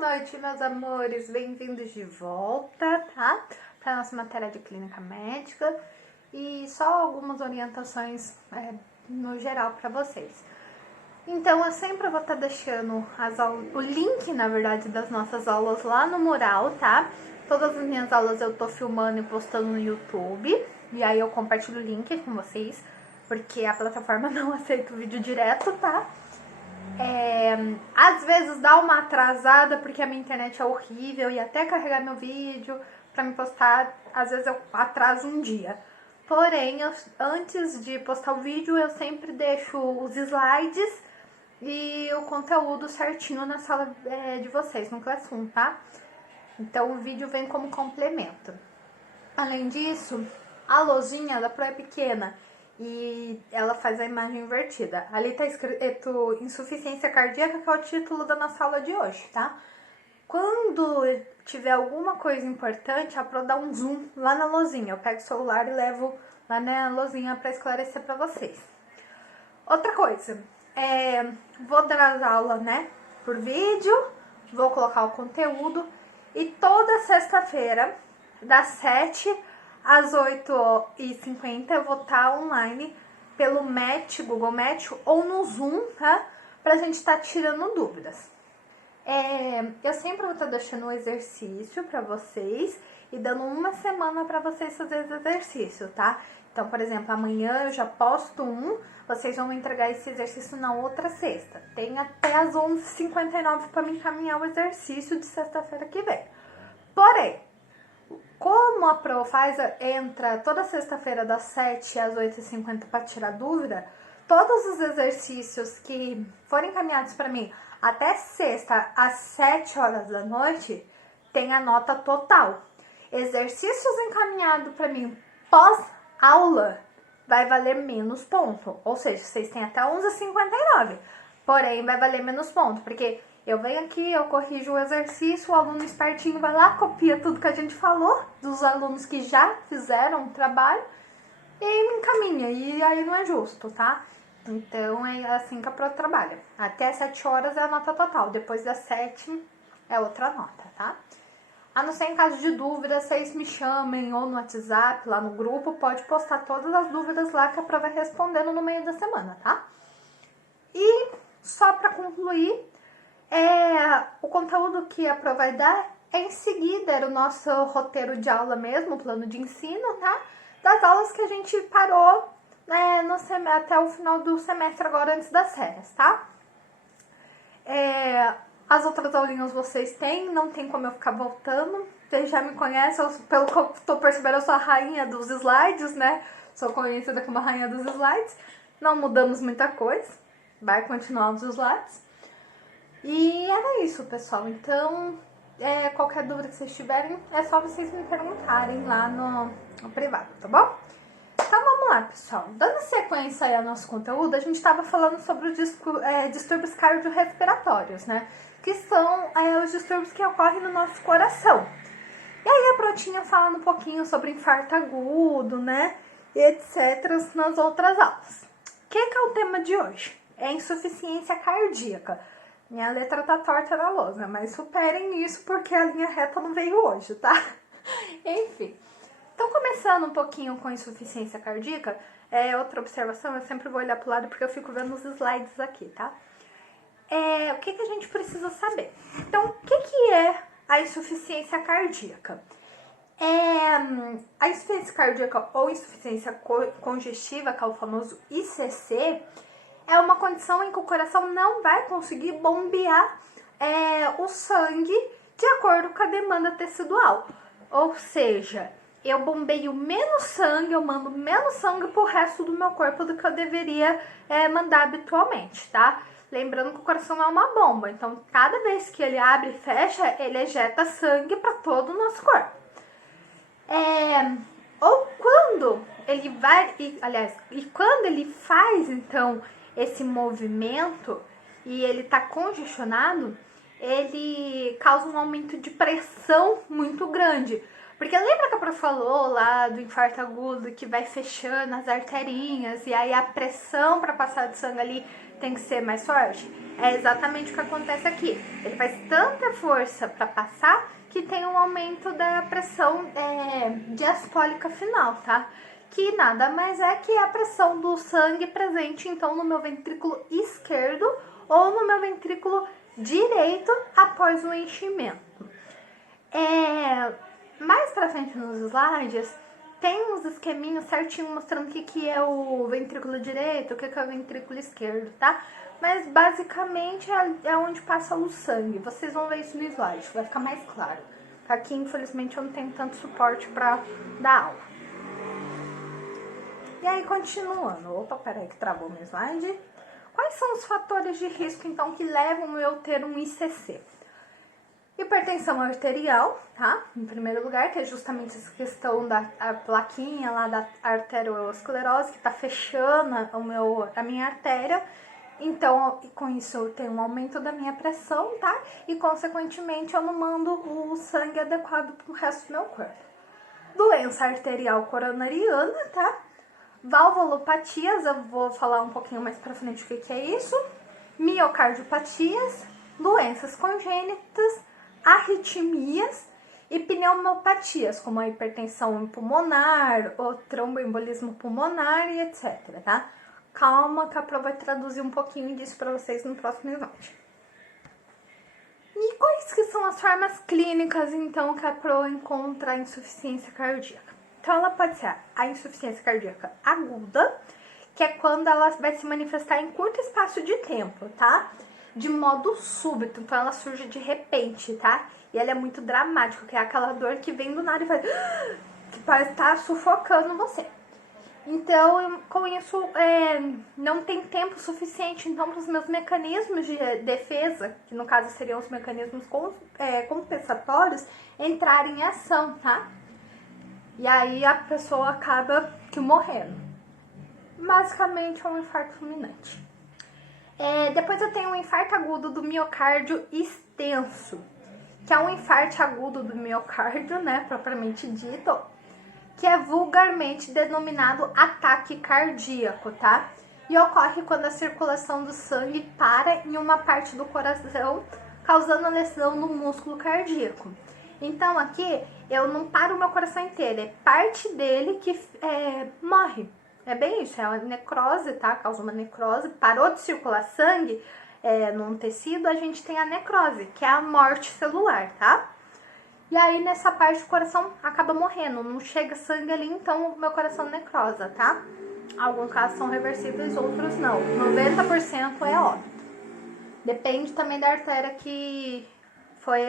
noite, meus amores, bem-vindos de volta, tá? Para nossa matéria de clínica médica e só algumas orientações no geral para vocês. Então, eu sempre vou estar deixando o link, na verdade, das nossas aulas lá no mural, tá? Todas as minhas aulas eu tô filmando e postando no YouTube, e aí eu compartilho o link com vocês, porque a plataforma não aceita o vídeo direto, tá? Às vezes dá uma atrasada porque a minha internet é horrível e até carregar meu vídeo pra me postar, às vezes eu atraso um dia. Porém, antes de postar o vídeo, eu sempre deixo os slides e o conteúdo certinho na sala de vocês, no Classroom, tá? Então o vídeo vem como complemento. Além disso, a lozinha da Pro é pequena e ela faz a imagem invertida. Ali tá escrito insuficiência cardíaca, que é o título da nossa aula de hoje, tá? Quando tiver alguma coisa importante, a Pro dá um zoom lá na lozinha. Eu pego o celular e levo lá na lozinha para esclarecer para vocês. Outra coisa, vou dar as aulas, né, por vídeo, vou colocar o conteúdo e toda sexta-feira, das 7 às 8h50, eu vou estar online pelo Meet, Google Meet ou no Zoom, tá? Pra gente estar tirando dúvidas. Eu sempre vou estar deixando um exercício pra vocês e dando uma semana pra vocês fazerem esse exercício, tá? Então, por exemplo, amanhã eu já posto vocês vão me entregar esse exercício na outra sexta. Tem até às 11h59 pra me encaminhar o exercício de sexta-feira que vem. Porém, como a Pro entra toda sexta-feira das 7 às 8h50 para tirar dúvida, todos os exercícios que forem encaminhados para mim até sexta às 7 horas da noite tem a nota total. Exercícios encaminhados para mim pós-aula vai valer menos ponto, ou seja, vocês têm até 11h59, porém vai valer menos ponto, porque eu venho aqui, eu corrijo o exercício, o aluno espertinho vai lá, copia tudo que a gente falou, dos alunos que já fizeram o trabalho, e me encaminha, e aí não é justo, tá? Então é assim que a Pro trabalha. Até 7 horas é a nota total, depois das 7 é outra nota, tá? A não ser em caso de dúvida, vocês me chamem ou no WhatsApp, lá no grupo, pode postar todas as dúvidas lá que a Pro vai respondendo no meio da semana, tá? E só pra concluir, o conteúdo que a Pro vai dar em seguida era o nosso roteiro de aula mesmo, o plano de ensino, tá? Das aulas que a gente parou até o final do semestre agora, antes das férias, tá? As outras aulinhas vocês têm, não tem como eu ficar voltando. Vocês já me conhecem, pelo que eu tô percebendo, eu sou a rainha dos slides, né? Sou conhecida como a rainha dos slides. Não mudamos muita coisa, vai continuar os slides. E era isso, pessoal. Então, qualquer dúvida que vocês tiverem, é só vocês me perguntarem lá no privado, tá bom? Então, vamos lá, pessoal. Dando sequência aí ao nosso conteúdo, a gente estava falando sobre os distúrbios cardiorrespiratórios, né? Que são os distúrbios que ocorrem no nosso coração. E aí a Protinha falando um pouquinho sobre infarto agudo, né? E etc. nas outras aulas. O que é o tema de hoje? É insuficiência cardíaca. Minha letra tá torta na lousa, mas superem isso porque a linha reta não veio hoje, tá? Enfim. Então, começando um pouquinho com insuficiência cardíaca, outra observação, eu sempre vou olhar pro lado porque eu fico vendo os slides aqui, tá? O que a gente precisa saber? Então, o que é a insuficiência cardíaca? A insuficiência cardíaca ou insuficiência congestiva, que é o famoso ICC, é uma condição em que o coração não vai conseguir bombear o sangue de acordo com a demanda tecidual. Ou seja, eu bombeio menos sangue, eu mando menos sangue pro resto do meu corpo do que eu deveria mandar habitualmente, tá? Lembrando que o coração é uma bomba, então cada vez que ele abre e fecha, ele ejeta sangue para todo o nosso corpo. Ou quando ele vai, e quando ele faz, então, esse movimento e ele tá congestionado, ele causa um aumento de pressão muito grande. Porque lembra que a Pro falou lá do infarto agudo que vai fechando as arterinhas e aí a pressão para passar de sangue ali tem que ser mais forte? É exatamente o que acontece aqui. Ele faz tanta força para passar que tem um aumento da pressão diastólica final, tá? Que nada mais é que a pressão do sangue presente, então, no meu ventrículo esquerdo ou no meu ventrículo direito após o enchimento. Mais pra frente nos slides, tem uns esqueminhos certinho mostrando o que é o ventrículo direito, o que é o ventrículo esquerdo, tá? Mas basicamente é onde passa o sangue. Vocês vão ver isso no slide, vai ficar mais claro. Aqui, infelizmente, eu não tenho tanto suporte pra dar aula. E aí, continuando. Opa, peraí que travou meu slide. Quais são os fatores de risco, então, que levam eu a ter um ICC? Hipertensão arterial, tá? Em primeiro lugar, que é justamente essa questão da plaquinha lá da arteriosclerose, que tá fechando a minha artéria. Então, com isso, eu tenho um aumento da minha pressão, tá? E, consequentemente, eu não mando o sangue adequado pro resto do meu corpo. Doença arterial coronariana, tá? Valvulopatias, eu vou falar um pouquinho mais pra frente o que é isso. Miocardiopatias, doenças congênitas, arritmias e pneumopatias, como a hipertensão pulmonar, o tromboembolismo pulmonar e etc, tá? Calma que a Pro vai traduzir um pouquinho disso para vocês no próximo slide. E quais que são as formas clínicas, então, que a Pro encontra a insuficiência cardíaca? Então, ela pode ser a insuficiência cardíaca aguda, que é quando ela vai se manifestar em curto espaço de tempo, tá? De modo súbito, então ela surge de repente, tá? E ela é muito dramática, que é aquela dor que vem do nada e faz... que parece estar sufocando você. Então, com isso, não tem tempo suficiente, então, para os meus mecanismos de defesa, que no caso seriam os mecanismos compensatórios, entrarem em ação, tá? E aí a pessoa acaba morrendo. Basicamente, é um infarto fulminante. Depois eu tenho um infarto agudo do miocárdio extenso, que é um infarto agudo do miocárdio, né, propriamente dito, que é vulgarmente denominado ataque cardíaco, tá? E ocorre quando a circulação do sangue para em uma parte do coração, causando lesão no músculo cardíaco. Então aqui eu não paro o meu coração inteiro, é parte dele que morre. É bem isso, é uma necrose, tá? Causa uma necrose, parou de circular sangue num tecido, a gente tem a necrose, que é a morte celular, tá? E aí, nessa parte, o coração acaba morrendo, não chega sangue ali, então o meu coração necrosa, tá? Alguns casos são reversíveis, outros não. 90% é óbito. Depende também da artéria que foi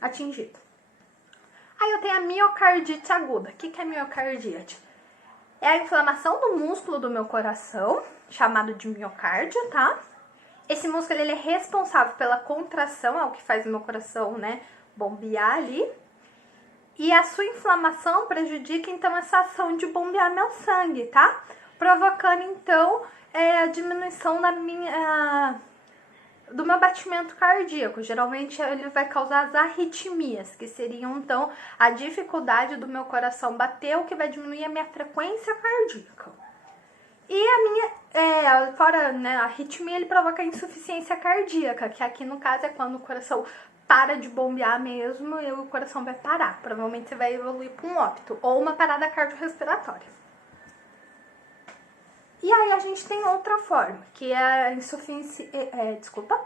atingida. Aí eu tenho a miocardite aguda. O que é miocardite? É a inflamação do músculo do meu coração, chamado de miocárdio, tá? Esse músculo, ele é responsável pela contração, é o que faz o meu coração, né, bombear ali. E a sua inflamação prejudica, então, essa ação de bombear meu sangue, tá? Provocando, então, a diminuição do meu batimento cardíaco. Geralmente, ele vai causar as arritmias, que seriam, então, a dificuldade do meu coração bater, o que vai diminuir a minha frequência cardíaca. E a minha, fora, né, a arritmia, ele provoca insuficiência cardíaca, que aqui no caso é quando o coração para de bombear mesmo e o coração vai parar. Provavelmente você vai evoluir para um óbito ou uma parada cardiorrespiratória. E aí a gente tem outra forma, que é a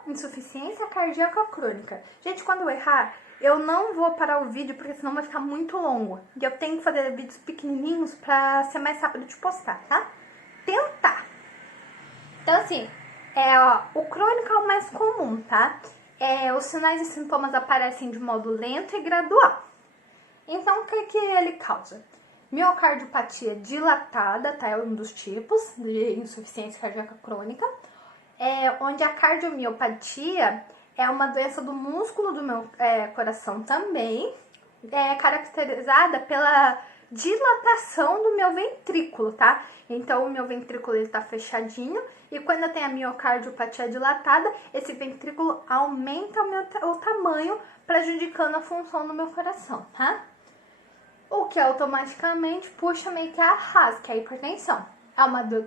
insuficiência cardíaca crônica. Gente, quando eu errar, eu não vou parar o vídeo, porque senão vai ficar muito longo. E eu tenho que fazer vídeos pequenininhos para ser mais rápido de postar, tá? Tentar. Então, assim, o crônico é o mais comum, tá? Os sinais e sintomas aparecem de modo lento e gradual. Então, o que ele causa? Miocardiopatia dilatada, tá? É um dos tipos de insuficiência cardíaca crônica. Onde a cardiomiopatia é uma doença do músculo do meu coração também, caracterizada pela dilatação do meu ventrículo, tá? Então, o meu ventrículo ele tá fechadinho e quando eu tenho a miocardiopatia dilatada, esse ventrículo aumenta o tamanho, prejudicando a função do meu coração, tá? O que automaticamente puxa meio que a RAS, que é a hipertensão.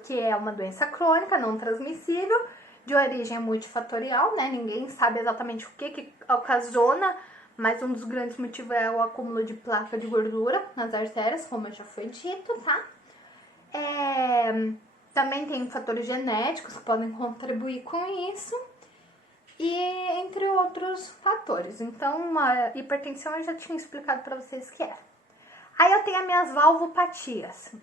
que é uma doença crônica, não transmissível, de origem multifatorial, né? Ninguém sabe exatamente o que ocasiona, mas um dos grandes motivos é o acúmulo de placa de gordura nas artérias, como já foi dito, tá? Também tem fatores genéticos que podem contribuir com isso, e entre outros fatores. Então, a hipertensão eu já tinha explicado para vocês que é. Aí eu tenho as minhas valvopatias.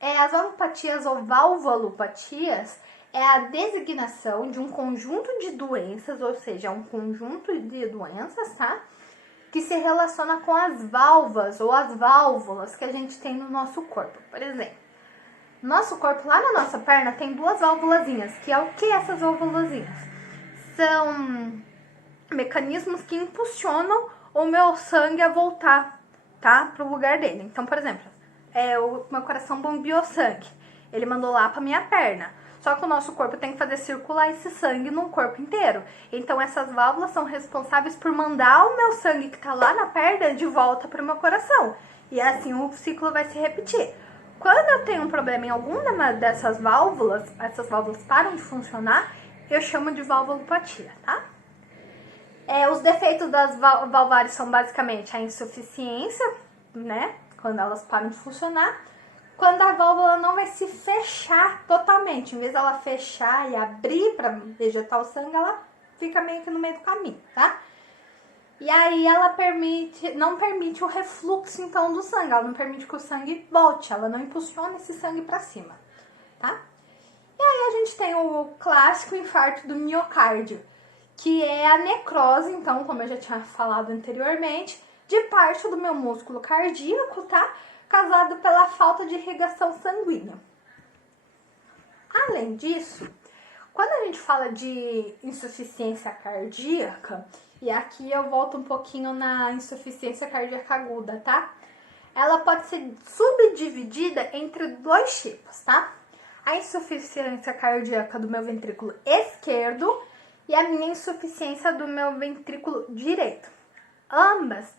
As valvopatias ou valvulopatias é a designação de um conjunto de doenças, ou seja, um conjunto de doenças, tá? Que se relaciona com as válvulas ou as válvulas que a gente tem no nosso corpo. Por exemplo, nosso corpo, lá na nossa perna, tem duas válvulazinhas, que é o que essas válvulazinhas? São mecanismos que impulsionam o meu sangue a voltar, tá? Pro lugar dele. Então, por exemplo, o meu coração bombeou sangue. Ele mandou lá pra minha perna. Só que o nosso corpo tem que fazer circular esse sangue no corpo inteiro. Então, essas válvulas são responsáveis por mandar o meu sangue que tá lá na perna de volta pro meu coração. E assim o ciclo vai se repetir. Quando eu tenho um problema em alguma dessas válvulas, essas válvulas param de funcionar, eu chamo de valvulopatia, tá? Os defeitos das valvares são basicamente a insuficiência, né? Quando elas param de funcionar. Quando a válvula não vai se fechar totalmente. Em vez dela fechar e abrir para ejetar o sangue, ela fica meio que no meio do caminho, tá? E aí ela não permite o refluxo, então, do sangue. Ela não permite que o sangue volte. Ela não impulsiona esse sangue para cima, tá? E aí a gente tem o clássico infarto do miocárdio, que é a necrose, então, como eu já tinha falado anteriormente, de parte do meu músculo cardíaco, tá? Causado pela falta de irrigação sanguínea. Além disso, quando a gente fala de insuficiência cardíaca, e aqui eu volto um pouquinho na insuficiência cardíaca aguda, tá? Ela pode ser subdividida entre dois tipos, tá? A insuficiência cardíaca do meu ventrículo esquerdo e a minha insuficiência do meu ventrículo direito. Ambas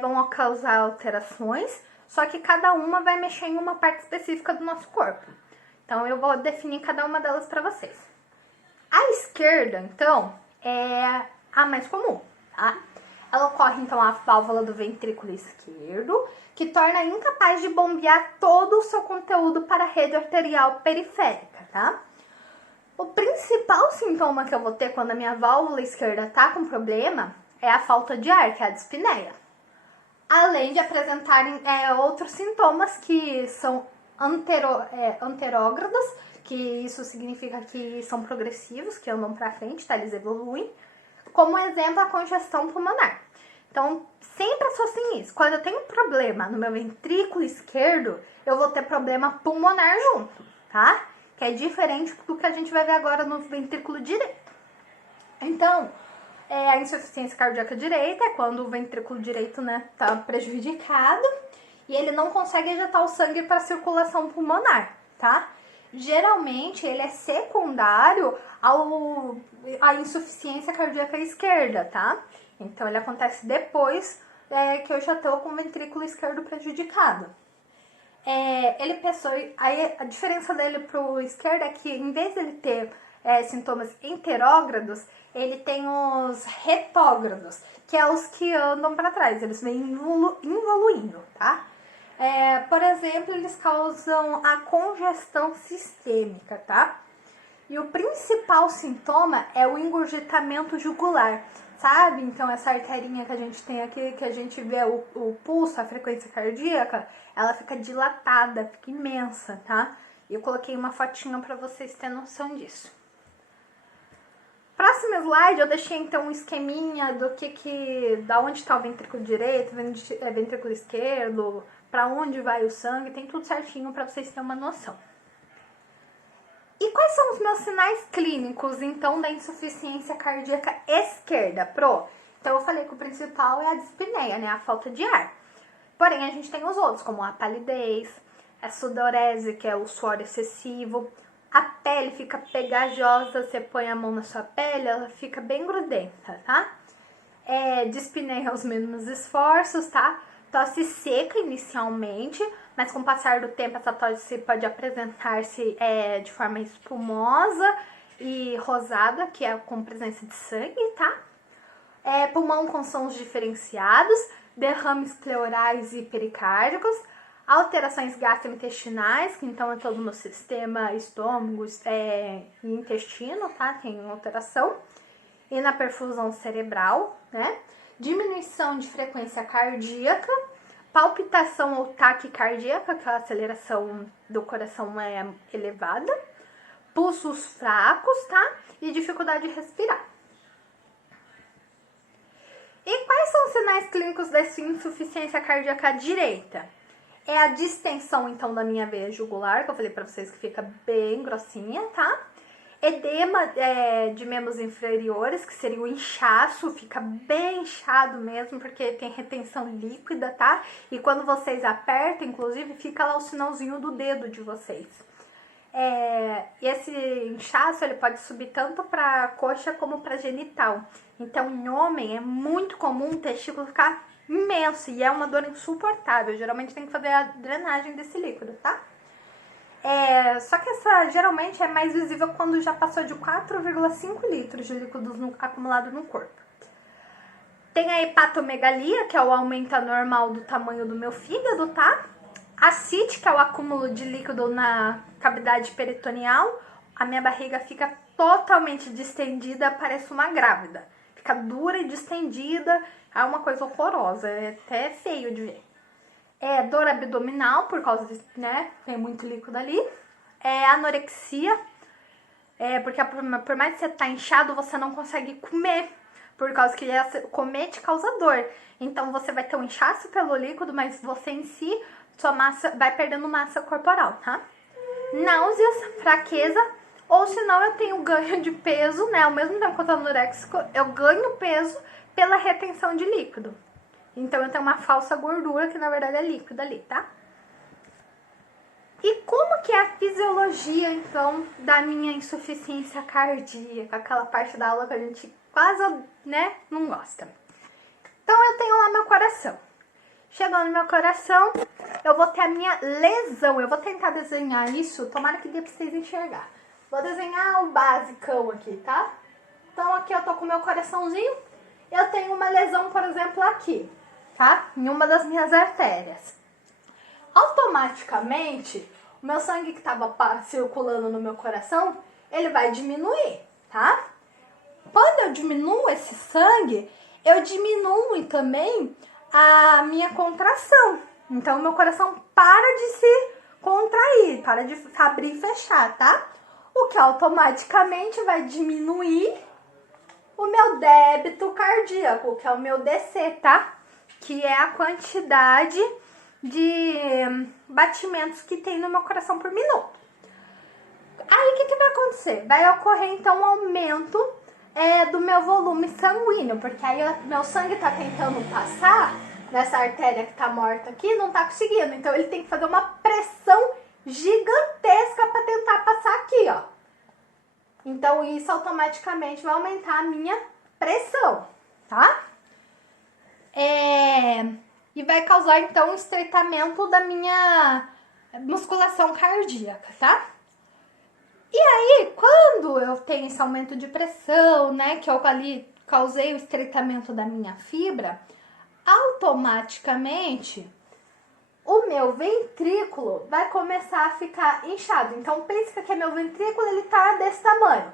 vão causar alterações, só que cada uma vai mexer em uma parte específica do nosso corpo. Então, eu vou definir cada uma delas para vocês. A esquerda, então, é a mais comum, tá? Ela ocorre, então, a válvula do ventrículo esquerdo, que torna incapaz de bombear todo o seu conteúdo para a rede arterial periférica, tá? O principal sintoma que eu vou ter quando a minha válvula esquerda tá com problema é a falta de ar, que é a dispneia. Além de apresentarem outros sintomas que são anterógrados, que isso significa que são progressivos, que andam para frente, tá? Eles evoluem. Como exemplo, a congestão pulmonar. Então, sempre associem isso. Quando eu tenho problema no meu ventrículo esquerdo, eu vou ter problema pulmonar junto, tá? Que é diferente do que a gente vai ver agora no ventrículo direito. Então, a insuficiência cardíaca direita é quando o ventrículo direito, né, tá prejudicado e ele não consegue ejetar o sangue para a circulação pulmonar, tá? Geralmente, ele é secundário à insuficiência cardíaca esquerda, tá? Então, ele acontece depois que eu já estou com o ventrículo esquerdo prejudicado. Aí a diferença dele pro esquerdo é que, em vez de ele ter sintomas enterógrados, ele tem os retógrados, que é os que andam para trás, eles vêm evoluindo, tá? Por exemplo, eles causam a congestão sistêmica, tá? E o principal sintoma é o engurgitamento jugular, sabe? Então, essa arterinha que a gente tem aqui, que a gente vê o pulso, a frequência cardíaca, ela fica dilatada, fica imensa, tá? E eu coloquei uma fotinha para vocês terem noção disso. Próximo slide, eu deixei então um esqueminha da onde está o ventrículo direito, ventrículo esquerdo, para onde vai o sangue, tem tudo certinho para vocês terem uma noção. E quais são os meus sinais clínicos, então, da insuficiência cardíaca esquerda, Então, eu falei que o principal é a dispneia, né, a falta de ar. Porém, a gente tem os outros, como a palidez, a sudorese, que é o suor excessivo, a pele fica pegajosa, você põe a mão na sua pele, ela fica bem grudenta, tá? Dispneia aos mínimos esforços, tá? tosse seca inicialmente, mas com o passar do tempo essa tosse pode apresentar-se de forma espumosa e rosada, que é com presença de sangue, tá? Pulmão com sons diferenciados, derrames pleurais e pericárdicos, alterações gastrointestinais, que então é todo no sistema estômago e intestino, tá? Tem alteração. E na perfusão cerebral, né? Diminuição de frequência cardíaca, palpitação ou taquicardíaca, que a aceleração do coração é elevada, pulsos fracos, tá? E dificuldade de respirar. E quais são os sinais clínicos dessa insuficiência cardíaca direita? É a distensão, então, da minha veia jugular, que eu falei pra vocês que fica bem grossinha, tá? Edema de membros inferiores, que seria o inchaço, fica bem inchado mesmo, porque tem retenção líquida, tá? E quando vocês apertam, inclusive, fica lá o sinalzinho do dedo de vocês. E esse inchaço, ele pode subir tanto pra coxa como pra genital. Então, em homem, é muito comum o testículo ficar imenso e é uma dor insuportável. Geralmente tem que fazer a drenagem desse líquido, tá? Só que essa geralmente é mais visível quando já passou de 4,5 litros de líquidos acumulado no corpo. Tem a hepatomegalia, que é o aumento anormal do tamanho do meu fígado, tá? Ascite, que é o acúmulo de líquido na cavidade peritoneal. A minha barriga fica totalmente distendida, parece uma grávida. Fica dura e distendida, é uma coisa horrorosa, é até feio de ver. Dor abdominal, por causa de, né, tem muito líquido ali. Anorexia, porque por mais que você tá inchado, você não consegue comer, por causa que comer te causa dor. Então você vai ter um inchaço pelo líquido, mas você em si, sua massa vai perdendo massa corporal, tá? Náuseas, fraqueza, ou senão eu tenho ganho de peso, né? Ao mesmo tempo que eu tô anoréxico, eu ganho peso pela retenção de líquido. Então eu tenho uma falsa gordura que na verdade é líquida ali, tá? E como que é a fisiologia, então, da minha insuficiência cardíaca? Aquela parte da aula que a gente quase, né, não gosta. Então eu tenho lá meu coração. Chegando no meu coração, eu vou ter a minha lesão. Eu vou tentar desenhar isso, tomara que dê pra vocês enxergar. Vou desenhar o basicão aqui, tá? Então aqui eu tô com o meu coraçãozinho. Eu tenho uma lesão, por exemplo, aqui, tá? Em uma das minhas artérias. Automaticamente, o meu sangue que estava circulando no meu coração, ele vai diminuir, tá? Quando eu diminuo esse sangue, eu diminuo também a minha contração. Então, o meu coração para de se contrair, para de abrir e fechar, tá? O que automaticamente vai diminuir o meu débito cardíaco, que é o meu DC, tá? Que é a quantidade de batimentos que tem no meu coração por minuto. Aí, o que vai acontecer? Vai ocorrer, então, um aumento do meu volume sanguíneo, porque aí meu sangue tá tentando passar nessa artéria que tá morta aqui, não tá conseguindo. Então, ele tem que fazer uma pressão gigantesca para tentar passar aqui, ó. Então, isso automaticamente vai aumentar a minha pressão, tá? E vai causar, então, um estreitamento da minha musculação cardíaca, tá? E aí, quando eu tenho esse aumento de pressão, né, que eu ali causei o estreitamento da minha fibra, automaticamente o meu ventrículo vai começar a ficar inchado. Então, pense que aqui meu ventrículo, ele tá desse tamanho.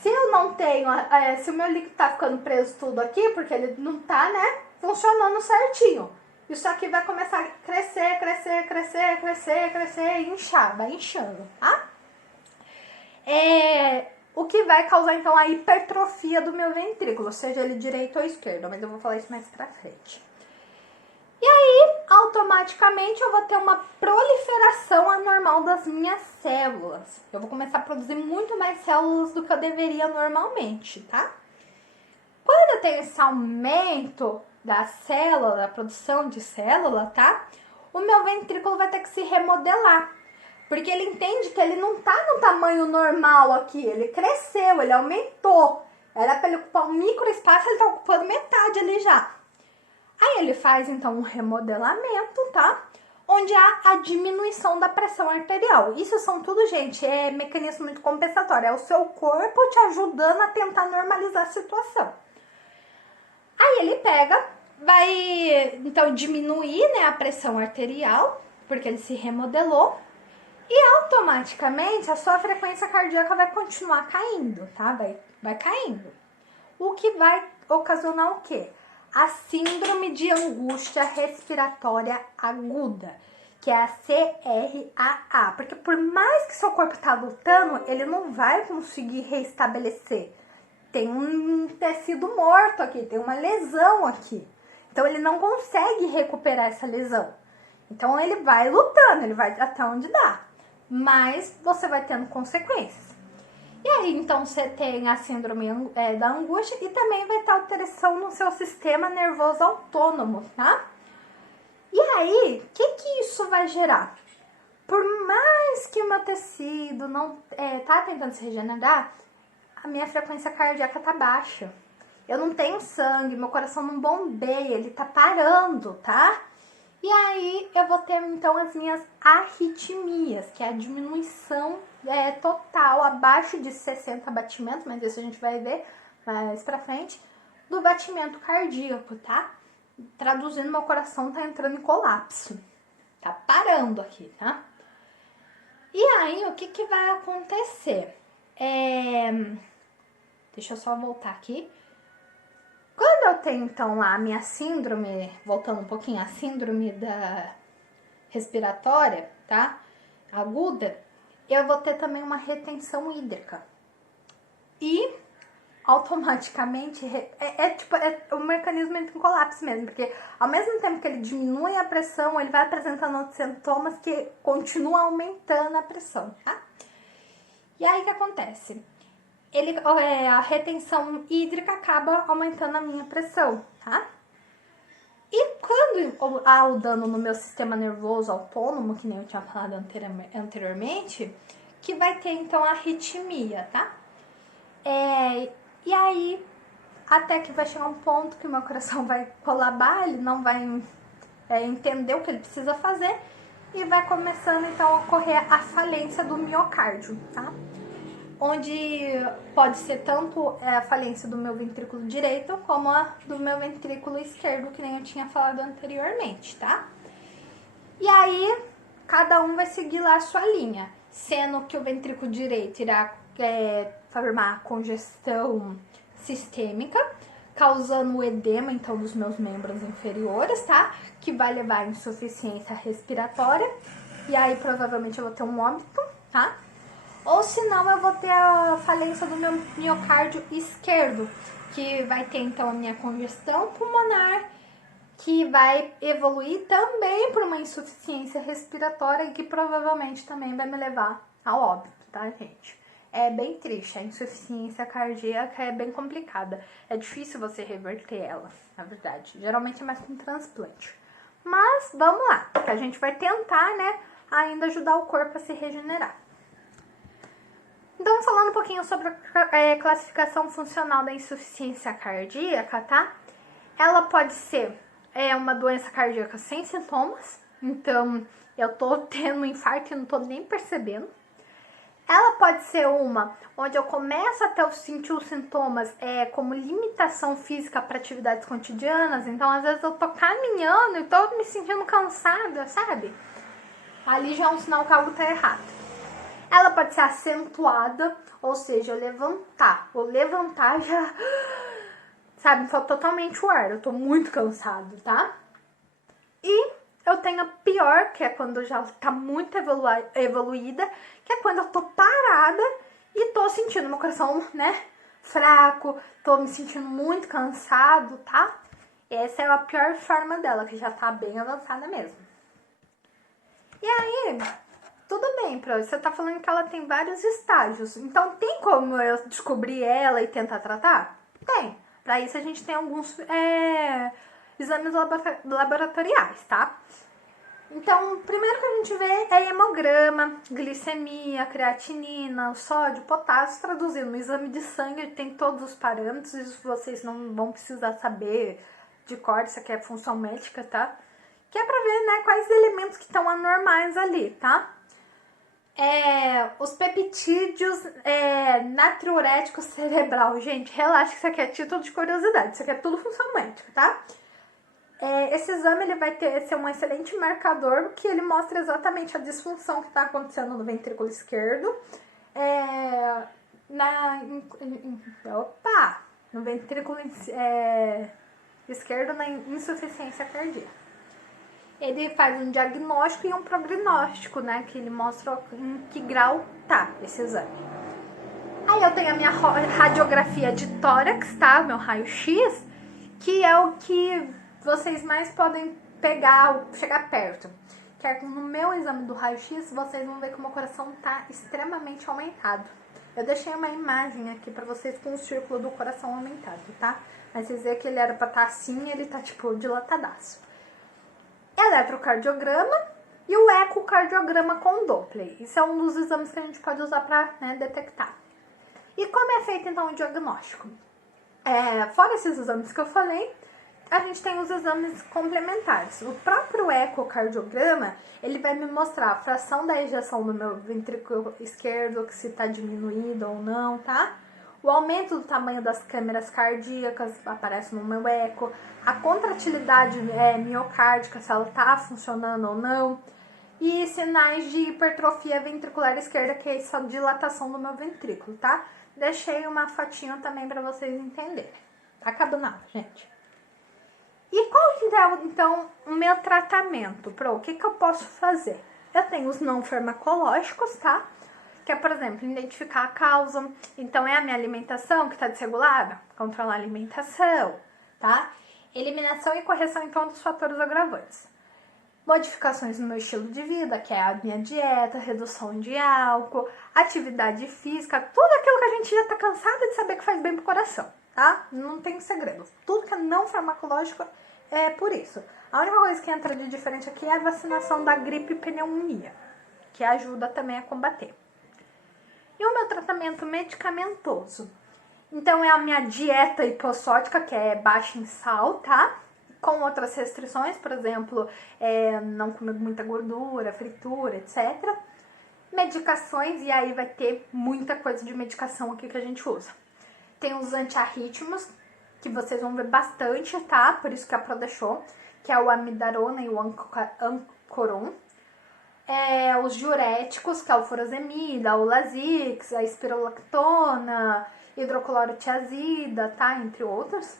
Se eu não tenho, se o meu líquido tá ficando preso tudo aqui, porque ele não tá, né, funcionando certinho. Isso aqui vai começar a crescer, crescer, crescer, crescer, crescer e inchar, vai inchando, tá? O que vai causar, então, a hipertrofia do meu ventrículo, seja ele direito ou esquerdo, mas eu vou falar isso mais pra frente. E aí, automaticamente, eu vou ter uma proliferação anormal das minhas células. Eu vou começar a produzir muito mais células do que eu deveria normalmente, tá? Quando eu tenho esse aumento da célula, da produção de célula, tá? O meu ventrículo vai ter que se remodelar. Porque ele entende que ele não tá no tamanho normal aqui. Ele cresceu, ele aumentou. Era para ele ocupar um microespaço, ele tá ocupando metade ali já. Aí ele faz então um remodelamento, tá? Onde há a diminuição da pressão arterial. Isso são tudo, gente, é mecanismo muito compensatório. É o seu corpo te ajudando a tentar normalizar a situação. Aí ele pega, vai então diminuir, né, a pressão arterial, porque ele se remodelou. E automaticamente a sua frequência cardíaca vai continuar caindo, tá? Vai caindo. O que vai ocasionar o quê? A síndrome de angústia respiratória aguda, que é a CRAA. Porque por mais que seu corpo tá lutando, ele não vai conseguir restabelecer. Tem um tecido morto aqui, tem uma lesão aqui. Então ele não consegue recuperar essa lesão. Então ele vai lutando, ele vai até onde dá. Mas você vai tendo consequências. E aí, então, você tem a síndrome da angústia e também vai ter alteração no seu sistema nervoso autônomo, tá? E aí, o que isso vai gerar? Por mais que o meu tecido não tá tentando se regenerar, a minha frequência cardíaca tá baixa. Eu não tenho sangue, meu coração não bombeia, ele tá parando, tá? E aí eu vou ter então as minhas arritmias, que é a diminuição total, abaixo de 60 batimentos, mas isso a gente vai ver mais pra frente, do batimento cardíaco, tá? Traduzindo, meu coração tá entrando em colapso, tá parando aqui, tá? E aí, o que vai acontecer? Deixa eu só voltar aqui. Quando eu tenho, então, a minha síndrome, voltando um pouquinho, a síndrome da respiratória, tá? Aguda, eu vou ter também uma retenção hídrica. E, automaticamente, é um mecanismo de colapso mesmo, porque ao mesmo tempo que ele diminui a pressão, ele vai apresentando outros sintomas que continuam aumentando a pressão, tá? E aí, o que acontece? A retenção hídrica acaba aumentando a minha pressão, tá? E quando há o dano no meu sistema nervoso autônomo, que nem eu tinha falado anteriormente, que vai ter então a arritmia, tá? E aí, até que vai chegar um ponto que o meu coração vai colabar, ele não vai entender o que ele precisa fazer e vai começando então a ocorrer a falência do miocárdio, tá? Onde pode ser tanto a falência do meu ventrículo direito como a do meu ventrículo esquerdo, que nem eu tinha falado anteriormente, tá? E aí, cada um vai seguir lá a sua linha, sendo que o ventrículo direito irá formar congestão sistêmica, causando o edema, então, dos meus membros inferiores, tá? Que vai levar à insuficiência respiratória, e aí provavelmente eu vou ter um óbito, tá? Ou senão eu vou ter a falência do meu miocárdio esquerdo, que vai ter então a minha congestão pulmonar, que vai evoluir também para uma insuficiência respiratória e que provavelmente também vai me levar ao óbito, tá, gente? É bem triste, a insuficiência cardíaca é bem complicada. É difícil você reverter ela, na verdade. Geralmente é mais com transplante. Mas vamos lá, que a gente vai tentar, né, ainda ajudar o corpo a se regenerar. Então, falando um pouquinho sobre a classificação funcional da insuficiência cardíaca, tá? Ela pode ser uma doença cardíaca sem sintomas. Então, eu tô tendo um infarto e não tô nem percebendo. Ela pode ser uma onde eu começo a sentir os sintomas como limitação física para atividades cotidianas. Então, às vezes eu tô caminhando e tô me sentindo cansada, sabe? Ali já é um sinal que algo tá errado. Ela pode ser acentuada, ou seja, eu levantar já, sabe, falta totalmente o ar, eu tô muito cansado, tá? E eu tenho a pior, que é quando já tá muito evoluída, que é quando eu tô parada e tô sentindo meu coração, né, fraco, tô me sentindo muito cansado, tá? Essa é a pior forma dela, que já tá bem avançada mesmo. E aí, tudo bem, você tá falando que ela tem vários estágios, então tem como eu descobrir ela e tentar tratar? Tem. Pra isso a gente tem alguns exames laboratoriais, tá? Então, o primeiro que a gente vê é hemograma, glicemia, creatinina, sódio, potássio, traduzindo. No exame de sangue tem todos os parâmetros, isso vocês não vão precisar saber de cor, isso aqui é função médica, tá? Que é pra ver, né, quais elementos que estão anormais ali, tá? Os peptídeos natriurético cerebral. Gente, relaxa que isso aqui é título de curiosidade. Isso aqui é tudo função médica, tá? Esse exame ele vai ser um excelente marcador que ele mostra exatamente a disfunção que está acontecendo no ventrículo esquerdo. No ventrículo esquerdo na insuficiência cardíaca. Ele faz um diagnóstico e um prognóstico, né? Que ele mostra em que grau tá esse exame. Aí eu tenho a minha radiografia de tórax, tá? Meu raio-x, que é o que vocês mais podem pegar, chegar perto. Que é no meu exame do raio-x, vocês vão ver que o meu coração tá extremamente aumentado. Eu deixei uma imagem aqui pra vocês com o círculo do coração aumentado, tá? Mas vocês veem que ele era pra estar assim, ele tá tipo dilatadaço. Eletrocardiograma e o ecocardiograma com Doppler. Isso é um dos exames que a gente pode usar para, né, detectar. E como é feito então o diagnóstico? Fora esses exames que eu falei, a gente tem os exames complementares. O próprio ecocardiograma, ele vai me mostrar a fração da ejeção do meu ventrículo esquerdo, que se está diminuído ou não, tá? O aumento do tamanho das câmeras cardíacas aparece no meu eco, a contratilidade miocárdica, se ela está funcionando ou não, e sinais de hipertrofia ventricular esquerda, que é essa dilatação do meu ventrículo, tá? Deixei uma fotinho também para vocês entenderem. Tá acabando nada, gente. E qual que é, então, o meu tratamento? O que eu posso fazer? Eu tenho os não farmacológicos, tá? Que é, por exemplo, identificar a causa. Então, é a minha alimentação que está desregulada? Controlar a alimentação, tá? Eliminação e correção, então, dos fatores agravantes. Modificações no meu estilo de vida, que é a minha dieta, redução de álcool, atividade física, tudo aquilo que a gente já está cansada de saber que faz bem pro coração, tá? Não tem segredo. Tudo que é não farmacológico é por isso. A única coisa que entra de diferente aqui é a vacinação da gripe e pneumonia, que ajuda também a combater. E o meu tratamento medicamentoso? Então, é a minha dieta hipossódica, que é baixa em sal, tá? Com outras restrições, por exemplo, não comer muita gordura, fritura, etc. Medicações, e aí vai ter muita coisa de medicação aqui que a gente usa. Tem os antiarrítmicos, que vocês vão ver bastante, tá? Por isso que a Pro deixou, que é o amidarona e o ancoron. Os diuréticos, que é o furosemida, o Lasix, a espirolactona, hidroclorotiazida, tá? Entre outros.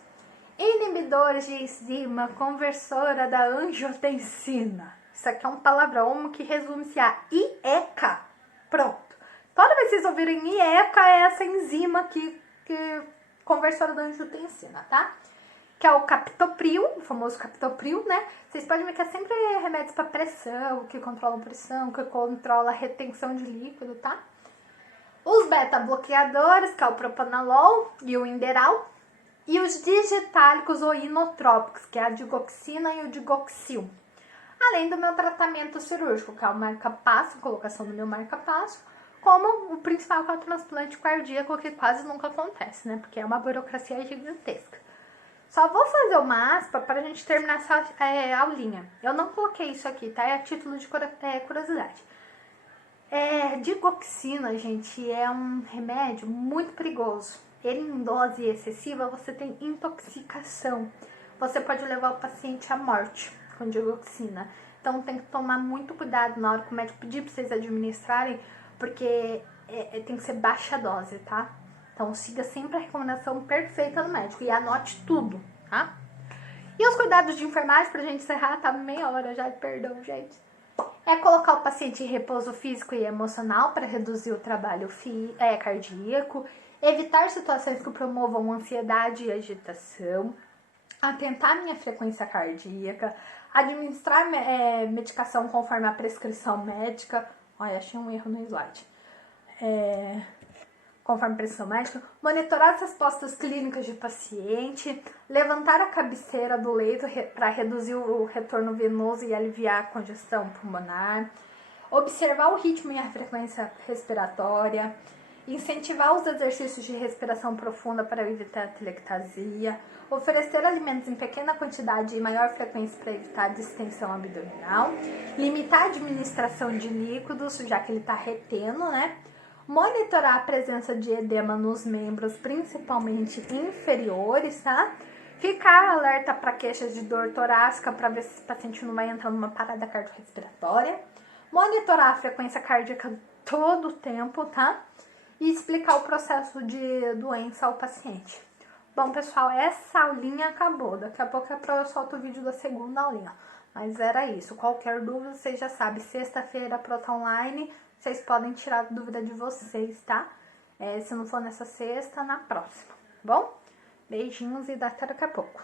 Inibidores de enzima conversora da angiotensina. Isso aqui é um palavrão que resume-se a IECA. Pronto. Toda vez que vocês ouvirem IECA, é essa enzima aqui, que conversora da angiotensina, tá? Que é o captopril, o famoso captopril, né? Vocês podem ver que é sempre remédios para pressão, que controlam pressão, que controla a retenção de líquido, tá? Os beta-bloqueadores, que é o propanolol e o inderal. E os digitálicos ou inotrópicos, que é a digoxina e o digoxil. Além do meu tratamento cirúrgico, que é o marca-passo, colocação do meu marca-passo, como o principal, que é o transplante cardíaco, que quase nunca acontece, né? Porque é uma burocracia gigantesca. Só vou fazer uma aspa para a gente terminar essa aulinha. Eu não coloquei isso aqui, tá? É a título de curiosidade. Digoxina, gente, é um remédio muito perigoso. Ele em dose excessiva, você tem intoxicação. Você pode levar o paciente à morte com digoxina. Então tem que tomar muito cuidado na hora que o médico pedir para vocês administrarem, porque tem que ser baixa dose, tá? Então siga sempre a recomendação perfeita do médico e anote tudo, tá? E os cuidados de enfermagem, pra gente encerrar, tá meia hora já, perdão, gente. Colocar o paciente em repouso físico e emocional para reduzir o trabalho cardíaco, evitar situações que promovam ansiedade e agitação, atentar à minha frequência cardíaca, administrar medicação conforme a prescrição médica. Olha, achei um erro no slide. Conforme a prescrição médica, monitorar as respostas clínicas de paciente, levantar a cabeceira do leito para reduzir o retorno venoso e aliviar a congestão pulmonar, observar o ritmo e a frequência respiratória, incentivar os exercícios de respiração profunda para evitar a atelectasia, oferecer alimentos em pequena quantidade e maior frequência para evitar a distensão abdominal, limitar a administração de líquidos, já que ele está retendo, né? Monitorar a presença de edema nos membros, principalmente inferiores, tá? Ficar alerta para queixas de dor torácica para ver se o paciente não vai entrar numa parada cardiorrespiratória. Monitorar a frequência cardíaca todo o tempo, tá? E explicar o processo de doença ao paciente. Bom, pessoal, essa aulinha acabou. Daqui a pouco eu solto o vídeo da segunda aulinha. Mas era isso. Qualquer dúvida, vocês já sabem. Sexta-feira, Prota Online, vocês podem tirar a dúvida de vocês, tá? Se não for nessa sexta, na próxima. Bom? Beijinhos e até daqui a pouco.